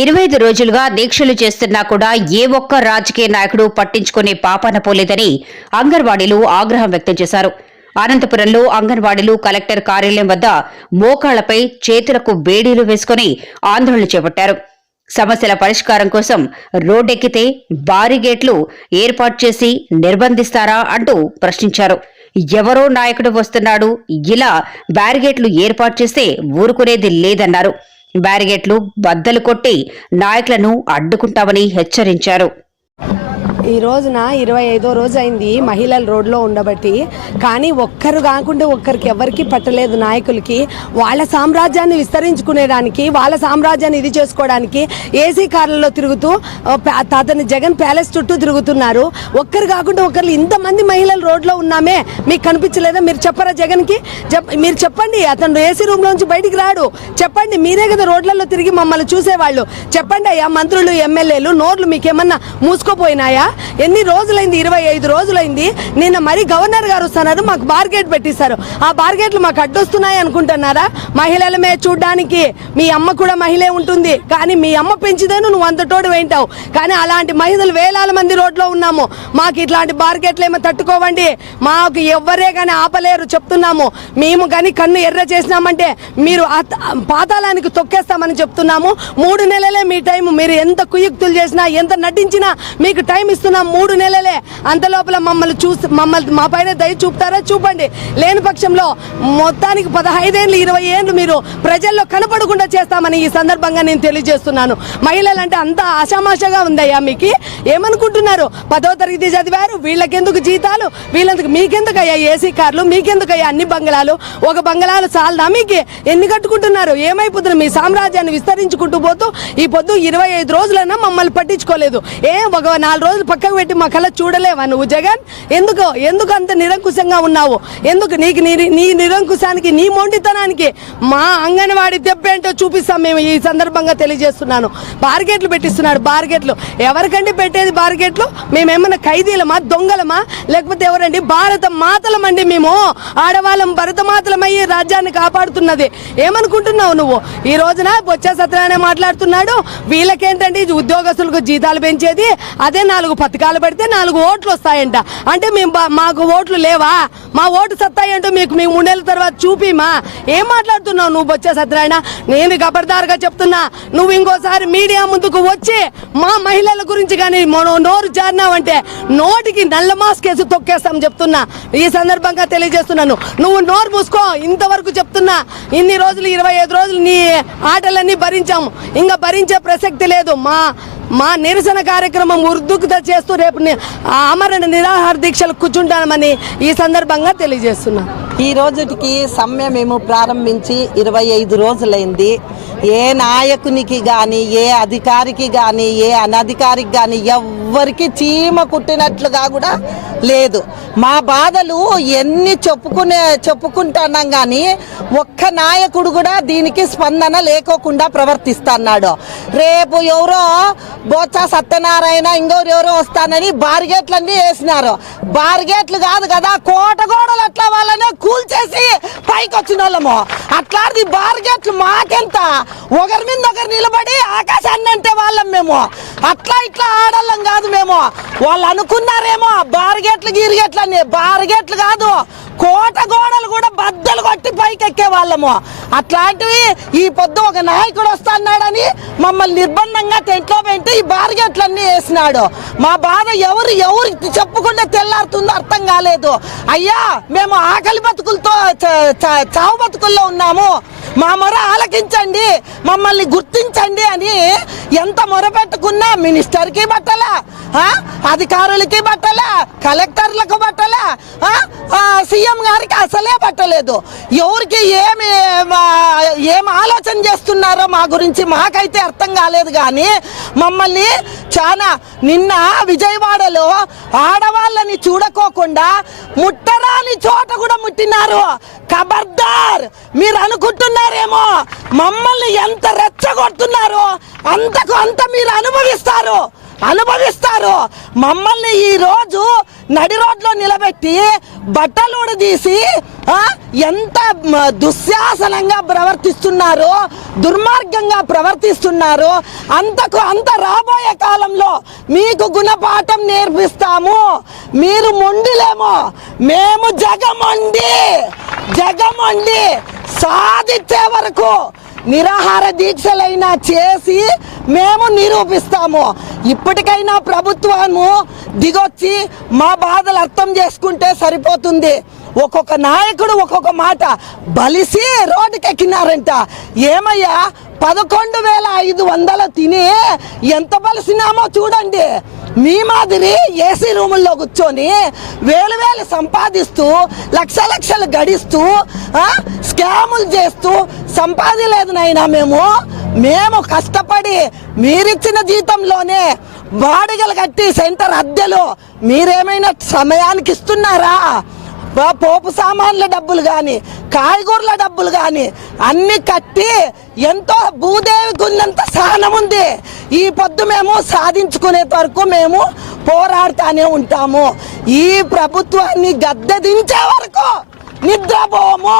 ఇరవై ఐదు రోజులుగా దీక్షలు చేస్తున్నా కూడా ఏ ఒక్క రాజకీయ నాయకుడు పట్టించుకునే పాపాన పోలేదని అంగన్వాడీలు ఆగ్రహం వ్యక్తం చేశారు. అనంతపురంలో అంగన్వాడీలు కలెక్టర్ కార్యాలయం వద్ద మోకాళ్ళపై చేతులకు బేడీలు వేసుకుని ఆందోళన చేపట్టారు. సమస్యల పరిష్కారం కోసం రోడ్డెక్కితే బారిగేట్లు ఏర్పాటు చేసి నిర్బంధిస్తారా అంటూ ప్రశ్నించారు. ఎవరో నాయకుడు వస్తున్నాడు ఇలా బ్యారిగేట్లు ఏర్పాటు చేస్తే ఊరుకునేది లేదన్నారు. బ్యారిగేట్లు బద్దలు కొట్టి నాయకులను అడ్డుకుంటామని హెచ్చరించారు. ఈ రోజున ఇరవై ఐదో రోజు అయింది మహిళలు రోడ్లో ఉండబట్టి. కానీ ఒక్కరు కాకుండా ఒక్కరికి ఎవరికి పట్టలేదు నాయకులకి. వాళ్ళ సామ్రాజ్యాన్ని విస్తరించుకునేదానికి వాళ్ళ సామ్రాజ్యాన్ని ఇది చేసుకోవడానికి ఏసీ కార్లలో తిరుగుతూ అతని జగన్ ప్యాలెస్ చుట్టూ తిరుగుతున్నారు. ఒక్కరు కాకుండా ఒకరు ఇంతమంది మహిళలు రోడ్లో ఉన్నామే. మీకు కనిపించలేదా? మీరు చెప్పరా జగన్కి? చెప్ మీరు చెప్పండి. అతను ఏసీ రూమ్లో నుంచి బయటికి రాడు. చెప్పండి మీరే కదా రోడ్లలో తిరిగి మమ్మల్ని చూసేవాళ్ళు. చెప్పండి అయ్యా మంత్రులు ఎమ్మెల్యేలు నోర్లు మీకేమన్నా మూసుకోపోయినాయా? ఎన్ని రోజులైంది? ఇరవై ఐదు రోజులైంది. నిన్న మరి గవర్నర్ గారు వస్తున్నారు మాకు బార్గేట్ పెట్టిస్తారు. ఆ బార్గేట్లు మాకు అడ్డొస్తున్నాయి అనుకుంటున్నారా? మహిళలమే చూడ్డానికి మీ అమ్మ కూడా మహిళే ఉంటుంది. కానీ మీ అమ్మ పెంచిదేను నువ్వు అంత తోడు వేంటావు కానీ అలాంటి మహిళలు వేలాల మంది రోడ్లో ఉన్నాము. మాకు ఇట్లాంటి బార్గేట్లు ఏమో తట్టుకోవండి. మాకు ఎవ్వరే కానీ ఆపలేరు చెప్తున్నాము. మేము కానీ కన్ను ఎర్ర చేసినామంటే మీరు పాతాళానికి తొక్కేస్తామని చెప్తున్నాము. మూడు నెలలే మీ టైం మీరు ఎంత కుయుక్తులు చేసినా ఎంత నటించినా మీకు టైం ఇస్తున్నాం మూడు నెలలే. అంత లోపల మమ్మల్ని చూసి మమ్మల్ని మా పైన దయ చూపుతారా? చూపండి. లేని పక్షంలో మొత్తానికి పదహైదేళ్ళు ఇరవై ఏళ్ళు మీరు ప్రజల్లో కనపడకుండా చేస్తామని ఈ సందర్భంగా నేను తెలియజేస్తున్నాను. మహిళలంటే అంత ఆషామాషగా ఉందయ్యా మీకు. ఏమనుకుంటున్నారు? పదో తరగతి చదివారు వీళ్ళకెందుకు జీతాలు? వీళ్ళందుకు మీకెందుకయ్యా ఏసీ కార్లు? మీకెందుకయ్యా అన్ని బంగళాలు? ఒక బంగళాలు చాలదా మీకు? ఎన్ని కట్టుకుంటున్నారు? ఏమైపోతున్నారు మీ సామ్రాజ్యాన్ని విస్తరించుకుంటూ పోతూ ఈ పొద్దు ఇరవై ఐదు రోజులైనా మమ్మల్ని పట్టించుకోలేదు. ఏ ఒక నాలుగు రోజులు పక్కకు పెట్టి మా కళ్ళ చూడలేవా నువ్వు జగన్? ఎందుకు ఎందుకు అంత నిరంకుశంగా ఉన్నావు? ఎందుకు నీకు నీ నీ నిరంకుశానికి నీ మొండితనానికి మా అంగన్వాడి దెబ్బేంటో చూపిస్తాం మేము ఈ సందర్భంగా తెలియజేస్తున్నాను. బార్గెట్లు పెట్టిస్తున్నాడు బార్గెట్లు. ఎవరికండి పెట్టేది బార్గెట్లు? మేమేమన్నా ఖైదీలమా దొంగలమా? లేకపోతే ఎవరండి? భారత మాతలమండి మేము. ఆడవాళ్ళం భరత మాతలమయ్యి రాజ్యాన్ని కాపాడుతున్నది. ఏమనుకుంటున్నావు నువ్వు? ఈ రోజున బొత్స సత్యనారాయణ మాట్లాడుతున్నాడు. వీళ్ళకేంటండి? ఇది ఉద్యోగస్తులకు జీతాలు పెంచేది. అదే నాలుగు పథకాలు పెడితే నాలుగు ఓట్లు వస్తాయంట. అంటే మేము మాకు ఓట్లు లేవా? మా ఓటు సత్తాయంటూ మీకు మీ మూడేళ్ళ తర్వాత చూపిమా? ఏం మాట్లాడుతున్నావు నువ్వు వచ్చే సత్యనారాయణ? నేను గబర్దారుగా చెప్తున్నా. నువ్వు ఇంకోసారి మీడియా ముందుకు వచ్చి మా మహిళల గురించి కానీ మనం నోరు జారినావంటే నోటికి నల్ల మాస్క్ వేసి తొక్కేస్తాం చెప్తున్నా. ఈ సందర్భంగా తెలియజేస్తున్నాను. నువ్వు నోరు మూసుకో. ఇంతవరకు చెప్తున్నా. ఇన్ని రోజులు ఇరవై ఐదు రోజులు నీ ఆటలన్నీ భరించాము. ఇంకా భరించే ప్రసక్తి లేదు. మా మా నిరసన కార్యక్రమం ఉర్దుకుత చేస్తూ రేపు అమరణ ఆమరణ నిరాహార దీక్షలు కూర్చుంటామని ఈ సందర్భంగా తెలియజేస్తున్నా. ఈ రోజుటికి సమ్మె మేము ప్రారంభించి ఇరవై ఐదు రోజులైంది. ఏ నాయకునికి కానీ ఏ అధికారికి కానీ ఏ అనధికారికి కానీ ఎవ్వరికి చీమ కుట్టినట్లుగా కూడా లేదు. మా బాధలు ఎన్ని చెప్పుకునే చెప్పుకుంటున్నాం కానీ ఒక్క నాయకుడు కూడా దీనికి స్పందన లేకోకుండా ప్రవర్తిస్తున్నాడు. రేపు ఎవరో బోత్స సత్యనారాయణ ఇంకోరు ఎవరో వస్తానని బార్గేట్లన్నీ వేసినారు. బార్గేట్లు కాదు కదా కోట గోడలు అట్లా వాళ్ళనే కూల్చేసి పైకి వచ్చిన వాళ్ళము అట్లాంటిది బార్గేట్లు మాకెంత? ఒకరి మీద ఒకరు నిలబడి ఆకాశాన్ని అంటే వాళ్ళం మేము. అట్లా ఇట్లా ఆడాలం కాదు మేము. వాళ్ళు అనుకున్నారేమో బార్గేట్లు గీరిగేట్లు అని బార్గేట్లు కాదు కోట గోడలు కూడా బద్దలు కొట్టి పైకి ఎక్కే వాళ్ళము అట్లాంటివి ఈ పొద్దు ఒక నాయకుడు వస్తున్నాడని మమ్మల్ని నిర్బంధంగా టెంట్లో పెట్టి ఈ బార్గేట్లన్నీ వేసినాడు. మా బాధ ఎవరు ఎవరు చెప్పుకుంటే తెల్లారుతుందో అర్థం కాలేదు. అయ్యా మేము ఆకలి బతుకులతో చావు బతుకుల్లో ఉన్నాము. మా మొర ఆలకించండి మమ్మల్ని గుర్తించండి అని ఎంత మొర పెట్టుకున్నా మినిస్టర్కి బట్టలా అధికారులకి బట్టలా కలెక్టర్లకు బట్టలా సీఎం గారికి అసలే పట్టలేదు ఎవరికి ఏమి ఏం ఆలోచన చేస్తున్నారో మా గురించి మాకైతే అర్థం కాలేదు కానీ మమ్మల్ని చాలా నిన్న విజయవాడలో ఆడవాళ్ళని చూడకోకుండా ముట్టరాని చోట కూడా ముట్టినారు. ఖబర్దార్ మీరు అనుకుంటున్నారేమో మమ్మల్ని ఎంత రెచ్చగొడుతున్నారో అంతకు అంత మీరు అనుభవిస్తారు. అనుభవిస్తారు. మమ్మల్ని ఈ రోజు నడి రోడ్లో నిలబెట్టి బట్టలు తీసి ఎంత దుశ్శాసనంగా ప్రవర్తిస్తున్నారో దుర్మార్గంగా ప్రవర్తిస్తున్నారో అంతకు అంత రాబోయే కాలంలో మీకు గుణపాఠం నేర్పిస్తాము. మీరు మొండిలేమో. మేము జగమండి జగమండి సాధించే వరకు నిరాహార దీక్షలైనా చేసి మేము నిరూపిస్తాము. ఇప్పటికైనా ప్రభుత్వము దిగొచ్చి మా బాధలు అర్థం చేసుకుంటే సరిపోతుంది. ఒక్కొక్క నాయకుడు ఒక్కొక్క మాట బలిసి రోడ్డుకెక్కినారంట. ఏమయ్యా? పదకొండు వేల ఐదు వందలు తిని ఎంత బలిసినామో చూడండి. మీ మాదిరి ఏసీ రూముల్లో కూర్చొని వేలు వేలు సంపాదిస్తూ లక్ష లక్షలు గడిస్తూ స్కాములు చేస్తూ సంపాదిలేదు నైనా మేము. మేము కష్టపడి మీరిచ్చిన జీతంలోనే బాడిగలు కట్టి సెంటర్ అద్దెలు మీరేమైనా సమయానికి ఇస్తున్నారా? పోపు సామాన్ల డబ్బులు కానీ కాయగూరల డబ్బులు కానీ అన్ని కట్టి ఎంతో భూదేవికి ఉన్నంత సహనం ఉంది ఈ పొద్దు మేము సాధించుకునే వరకు మేము పోరాడుతూనే ఉంటాము. ఈ ప్రభుత్వాన్ని గద్దె దించే వరకు నిద్రపోము.